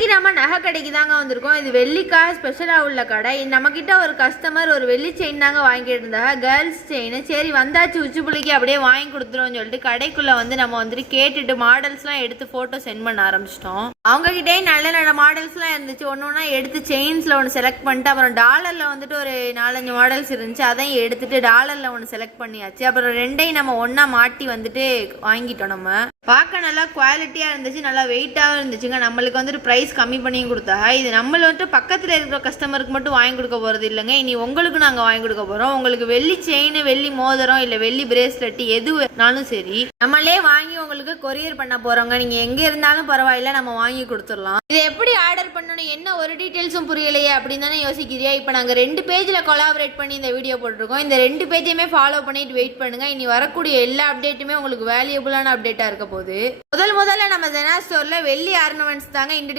இன்னைக்கு நம்ம நகை கடைக்கு தாங்க வந்திருக்கோம். இது வெள்ளிக்காக ஸ்பெஷலாக உள்ள கடை. நம்மக்கிட்ட ஒரு கஸ்டமர் ஒரு வெள்ளி செயின் தாங்க வாங்கிட்டு இருந்தாங்க, கேர்ள்ஸ் செயின். சரி வந்தாச்சு உச்சி பிள்ளைக்கு அப்படியே வாங்கி கொடுத்துருவோம்னு சொல்லிட்டு கடைக்குள்ளே வந்து நம்ம வந்துட்டு கேட்டுட்டு மாடல்ஸ்லாம் எடுத்து ஃபோட்டோ சென்ட் பண்ண ஆரம்பிச்சிட்டோம். அவங்ககிட்டே நல்ல நல்ல மாடல்ஸ்லாம் இருந்துச்சு. ஒன்று ஒன்றா எடுத்து செயின்ஸில் ஒன்று செலக்ட் பண்ணிட்டு அப்புறம் டாலரில் வந்துட்டு ஒரு 4-5 மாடல்ஸ் இருந்துச்சு, அதையும் எடுத்துட்டு டாலரில் ஒன்று செலக்ட் பண்ணியாச்சு. அப்புறம் ரெண்டையும் நம்ம ஒன்றா மாட்டி வந்துட்டு வாங்கிட்டோம். நம்ம பார்க்க நல்லா குவாலிட்டியாக இருந்துச்சு, நல்லா வெயிட்டாகவும் இருந்துச்சுங்க. நம்மளுக்கு வந்துட்டு ப்ரைஸ் கம்மி பண்ணியும் கொடுத்தாங்க. இது நம்மள வந்துட்டு பக்கத்தில் இருக்கிற கஸ்டமருக்கு மட்டும் வாங்கி கொடுக்க போகிறது இல்லைங்க, இனி உங்களுக்கு நாங்கள் வாங்கி கொடுக்க போகிறோம். உங்களுக்கு வெள்ளி செயின், வெள்ளி மோதிரம், இல்லை வெள்ளி பிரேஸ்லெட் எது வேணாலும் சரி நம்மளே வாங்கி உங்களுக்கு கொரியர் பண்ண போகிறோங்க. நீங்கள் எங்கே இருந்தாலும் பரவாயில்ல, நம்ம வாங்கி கொடுத்துடலாம். இதை எப்படி ஆர்டர் பண்ணணும், என்ன ஒரு டீட்டெயில்ஸும் புரியலையே அப்படின்னு தானே யோசிக்கிறியா? இப்போ நாங்கள் 2 பேஜில் கொலாபரேட் பண்ணி இந்த வீடியோ போட்டிருக்கோம். இந்த 2 பேஜையுமே ஃபாலோ பண்ணிட்டு வெயிட் பண்ணுங்கள். இனி வரக்கூடிய எல்லா அப்டேட்டுமே உங்களுக்கு வேல்யூபிளான அப்டேட்டாக இருக்க போகுது. முதல்ல நம்ம ஜெனா ஸ்டோரில் வெள்ளி ஆர்னமெண்ட்ஸ் தாங்க இன்ட்ரடியூஸ்